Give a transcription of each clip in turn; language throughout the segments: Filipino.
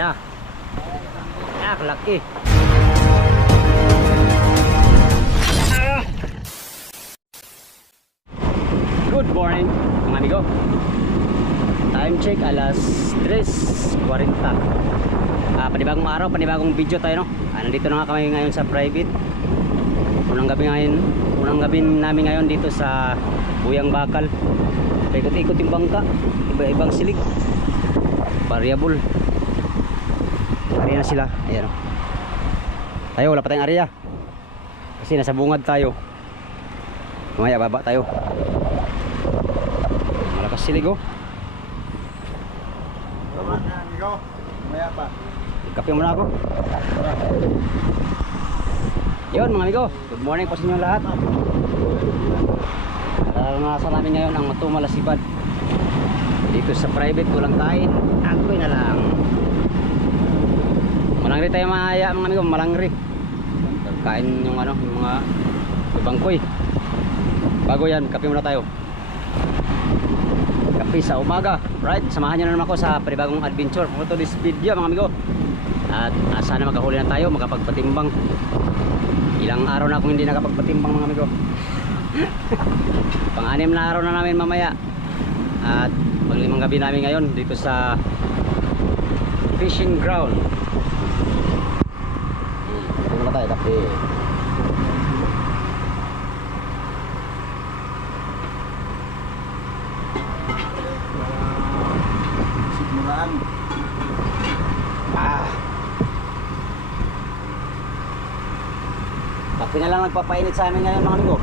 na. Ah, laki. Good morning mga amigo. Time check alas 3:40. Panibagong araw, panibagong video tayo, no? Nandito na nga kami ngayon sa private. Unang gabi namin ngayon dito sa Buyang Bakal. Ikot-ikot yung bangka, iba-ibang silig, variable. Area na sila, ayan o. Tayo, wala pa tayong area kasi nasa bungad tayo. Mamaya baba tayo. Malakas silig o. Mamaya pa. Kape muna ako. Yun mga amigo, good morning po sa inyo lahat. Naranasan namin ngayon ang matumalasibad dito sa private, walang kain. Ako'y na lang. Malangri tayo mga amigo, malangri. Kain yung ano, yung mga bangkoy. Bago yan, kape muna tayo. Kape sa umaga. Right, samahan nyo na naman ako sa panibagong adventure for this video mga amigo. At sana makahuli na tayo, makapagpatimbang. Ilang araw na akong hindi nakapagpatimbang mga amigo. Pang-anim na araw na namin mamaya. At pang-limang gabi namin ngayon dito sa fishing ground. Ito muna tayo, tapi Sigmuraan. Kape na lang nagpapainit sa amin ngayon mga amigo.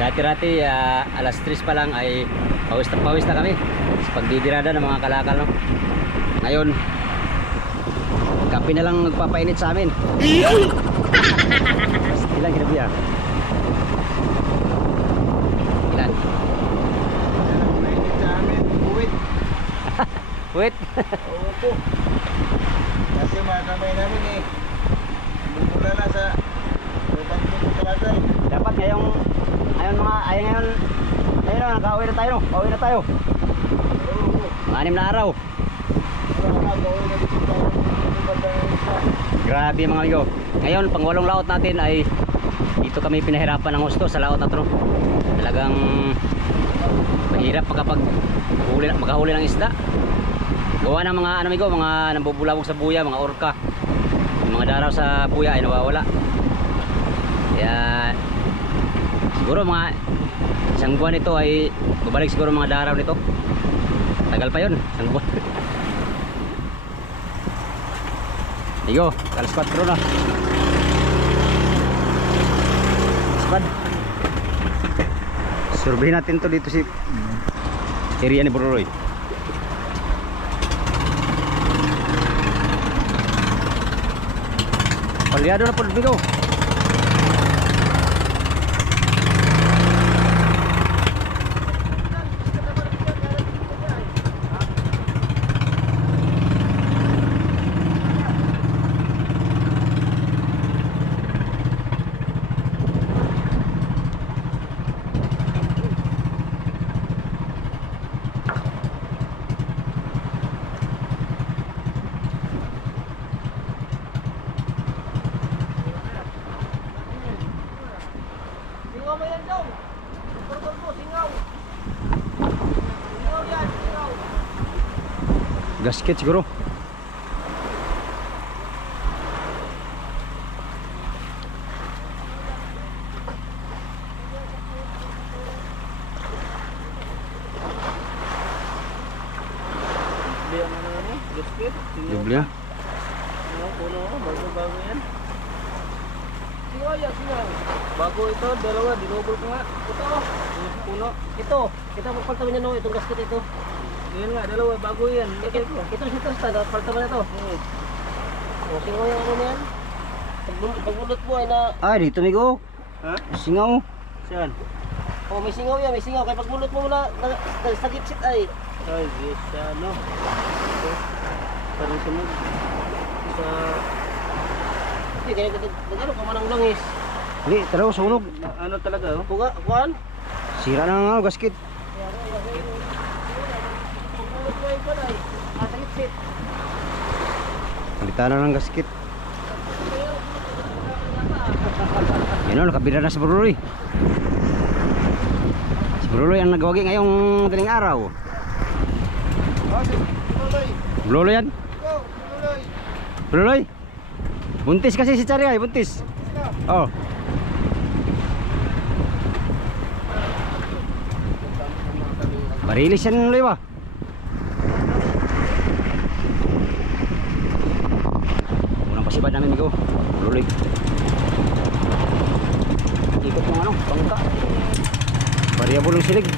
Dati-rati alas 3 pa lang ay pawis na kami sa pagdidirada ng mga kalakal, no? Ngayon kape na lang nagpapainit sa amin. Ilan kinabiya? Ilan? Mainit sa amin. Buwit. Wait. Oo po. Kasi mga kamay namin eh. Bumula na sa lupang ng kalakal. Dapat ngayon nakauwi na tayo, no? Pauwi na tayo. Oo. Mga 6 na araw. Gawin na dito tayo. Grabe mga amigo. Ngayon pang 8 laot natin ay dito kami pinahirapan ng gusto sa laot na to. Talagang mahirap makahuli ng isda. Gawa ng mga amigo, mga nambubulabog sa buya, mga orka. Yung mga daraw sa buya ay nawawala. Kaya siguro mga isang buwan ito ay babalik siguro mga daraw nito. Tagal pa yun, isang buwan. Digo, alas 4 na. Spad. Survey natin to dito si area ni Bro Roy. Palyado na po, Bigo. Gasket siguro. Gasket. Doble ya. Puno, bago yan. Singaw yan, singaw. Bago ito, dalawa, dinobol ko nga. Ito, puno. Ito, kita magpaltaman niya no, itong gasket ito. Yan nga, dalawa, bago yan. Ito si Tristan, paltaman na to. O, singaw yung ano yan. Pagbulot mo ay na... Ay, dito Migo. Ha? Singaw. Saan? O, may singaw yan, may singaw. Kaya pagbulot mo na sa gitsit ay. Ay, sa ano? Parang sunod. Sa... Hindi, kaya nagano ka man ang langis. Hindi, taraw, sunog. Ano talaga, oh? Kuan? Sira na nga, gasket. Pagbulot mo ay palay. Sa gitsit. Palitan na ng gasket. Yun o, nakabira na si Bruloy. Si Bruloy ang nagwagi ngayong madaling araw. Bruloy yan? Bruloy? Buntis kasi si Chari ay, buntis. Oh. Marilis yan Loy ba? Unang pasibad namin ikaw. Bruloy. Ikot ng ano, bangka. Variable ng silig.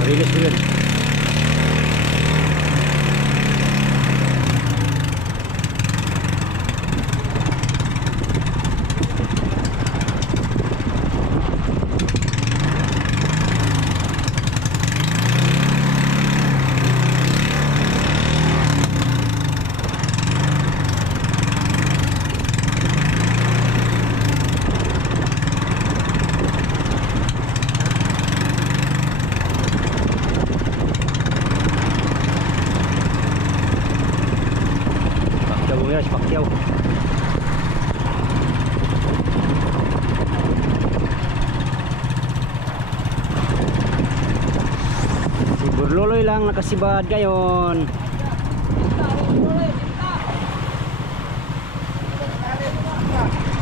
Marilis ko yun. Pakyaw. Si Burluloy lang nakasibad ngayon.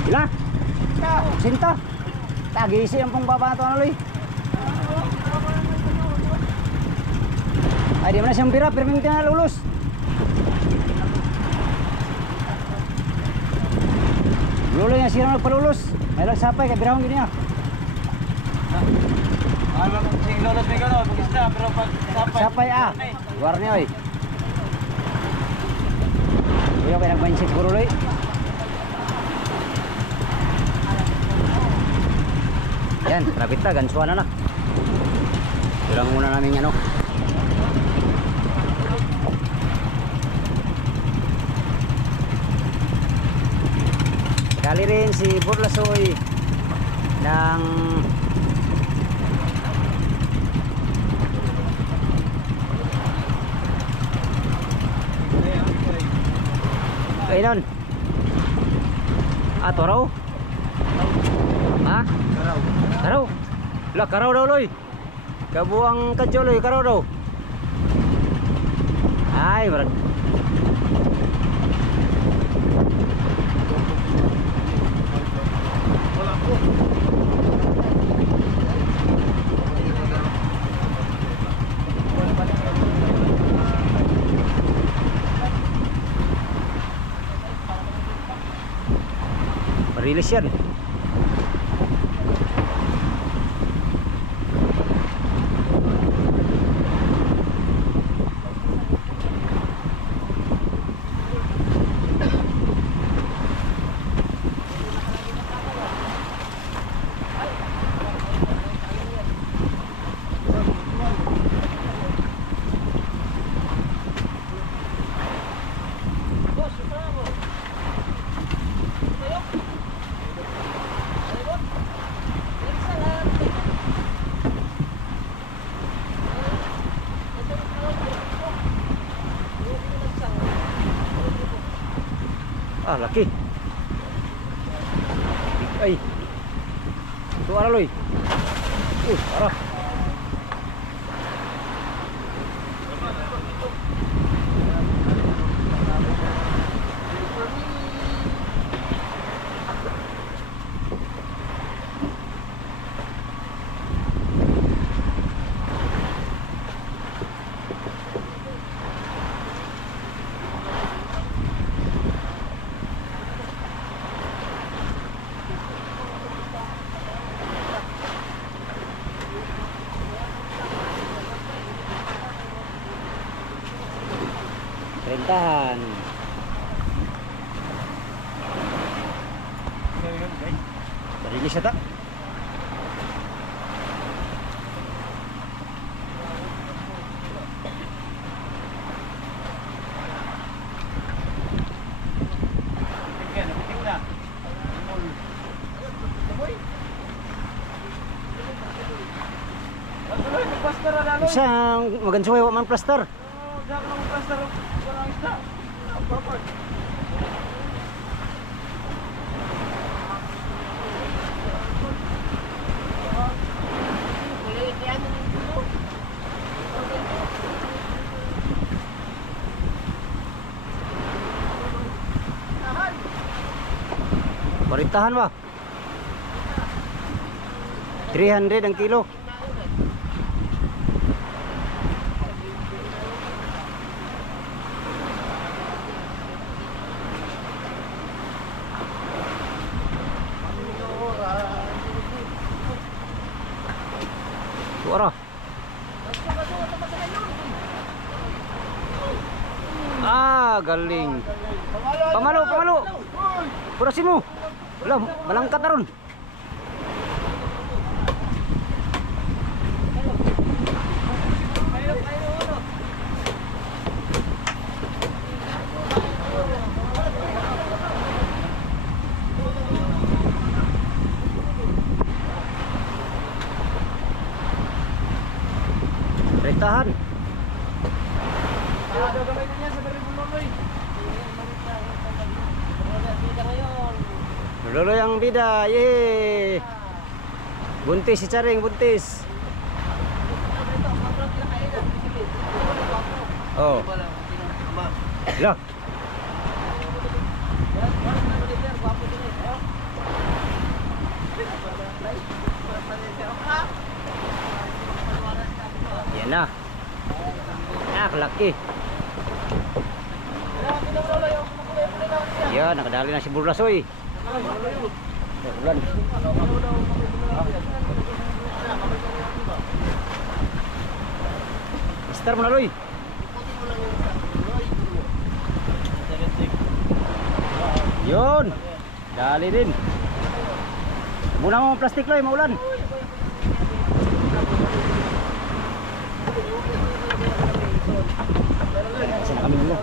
Ila? Sinta? Tagisi ang pong baba na ito, Loy. Ay, di mo na siyang bira, pero may na lulos. Luloy nga sira nagpalulos. May lang sapay, kaya birahong gini niya. Sige, lolos may gano'n, mag-isda, pero pag Sapay luar niya oy. Kuya kaya nag-mindset siguro Loy. Yan, rapit na, gansuan na. Tulang muna namin ano. Kali rin si Burlasoy ng kailan? Ato raw? Ha? Karaw? Lah, karaw daw Loy. Kabuang kadyo Loy, karaw daw. Ay, marag. Marilis yan. Ah, laki. Ay. Itu arah Loy. Arah. Rentahan. Marilis ata. Unsang magansuhay wa man plaster. Diyan ka ng plaster. Walang isda. Papart. Parintahan ba? 300 ang kilo. Suara. Ah, galing. Pamalo, pamalo. Purasin mo. Wala, malangkat na ron. Rentahan. Gagawin niya sa Baribuloy. Lolo yang bida, ye. Buntis si Charing, buntis. Oh. Lah. Yan na. Ah, laki. Yan, nakadali na si Burlasoy. Ulan. Mister mo na, Loy. Yun. Dali din. Muna mo ang plastic, Loy, maulan. Saan na kami muna?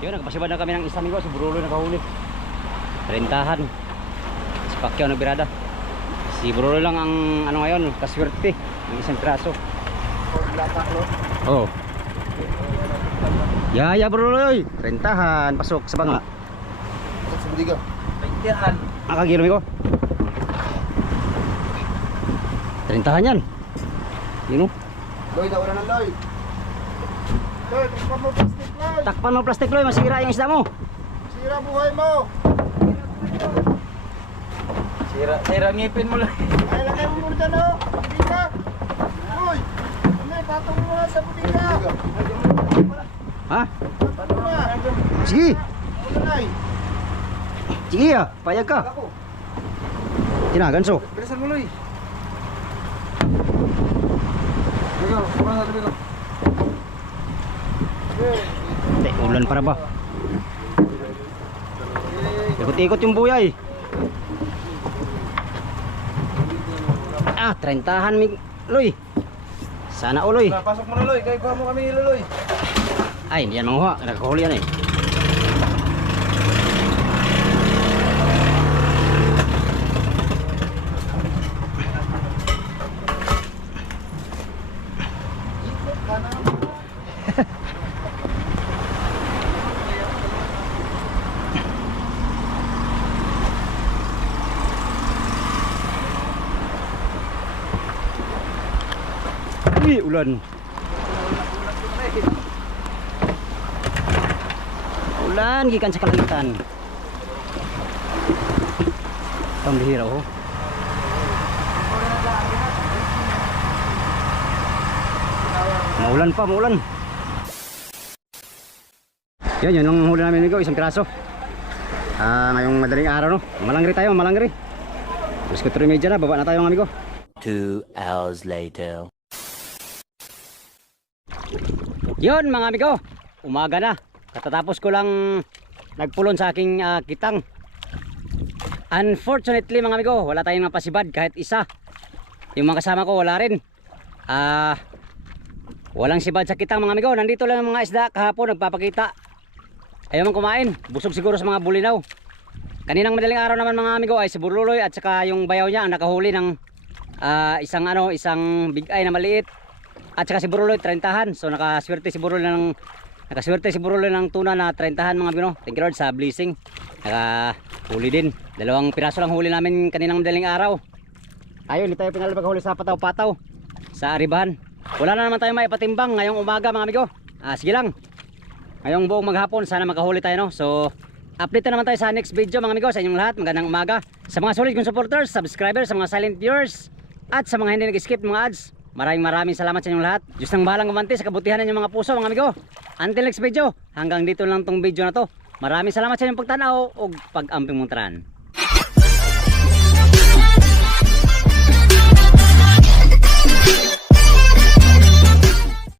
Yun, nagpasibad na kami ng isang linggo. Si Bruloy nakahuli. Rentahan. Si Pacquiao nagbirada. Si Bruloy lang ang ano ngayon, kaswerte. Ng isang traso. Oh. Ya Bruloy. Rentahan. Pasok sa banga. Sa budiga. Paintihan. Makagilo ko. Rentahan yan. Yun o. Loy, nauna ng Loy. Loy, takpan mo plastic, Loy. Takpan mo plastic, Loy. Masira yung isda mo. Sira buhay mo. Sira ngipin mo lang. Ay, lagay mo muna dyan, oh. Budiga. Loy, may patong mo na sa budiga. Ha? Patong mo na. Sige. Ano na, Loy? Sige ya. Payag ka. Ako. Tinaganso. Bilisan mo, Loy. Bigo, kurang satu bigo. Ulan para ba? Ikot-ikot yung buyay. Ah, 30-han Loy. Sana uloy. Pasok mo na, Loy. Kaya kuha mo kami hilo, Loy. Ay, hindi yan manguha. Nakakahuli yan eh. Ulan. Ulan gikan sa kalangitan. Pambihira oh. Maulan pa, maulan. Yan ang huli namin amigo, isang piraso. Ngayong madaling araw no. Malangri tayo, malangri. Alas 4:30 na, baba na tayo amigo. 2 hours later. Yun mga amigo, umaga na. Katatapos ko lang nagpulon sa aking kitang. Unfortunately mga amigo, wala tayong napasibad kahit isa. Yung mga kasama ko wala rin. Walang sibad sa kitang mga amigo. Nandito lang yung mga isda kahapon nagpapakita. Ayaw man kumain, busog siguro sa mga bulinaw. Kaninang madaling araw naman mga amigo ay si Burluloy at saka yung bayaw niya ang nakahuli ng isang big eye na maliit. At saka si Buruloy 30han. So nakaswerte si Buruloy ng tuna na 30han mga amigo. Thank you Lord sa blessing. Nakahuli din. 2 piraso lang huli namin kaninang madaling araw. Ayun, hindi tayo pinalabag-huli sa pataw-pataw sa Aribahan. Wala na naman tayo maipatimbang ngayong umaga mga amigo. Sige lang. Ngayong buong maghapon sana makahuli tayo no. So update na naman tayo sa next video mga amigo. Sa inyong lahat magandang umaga. Sa mga solid kong supporters, subscribers, sa mga silent viewers, at sa mga hindi nag-skip mga ads, maraming salamat sa inyong lahat. Diyos nang bahalang gumanti sa kabutihan ng mga puso mga amigo. Until next video, hanggang dito lang tong video na to. Maraming salamat sa inyong pagtanaw o pag-amping mong tanan.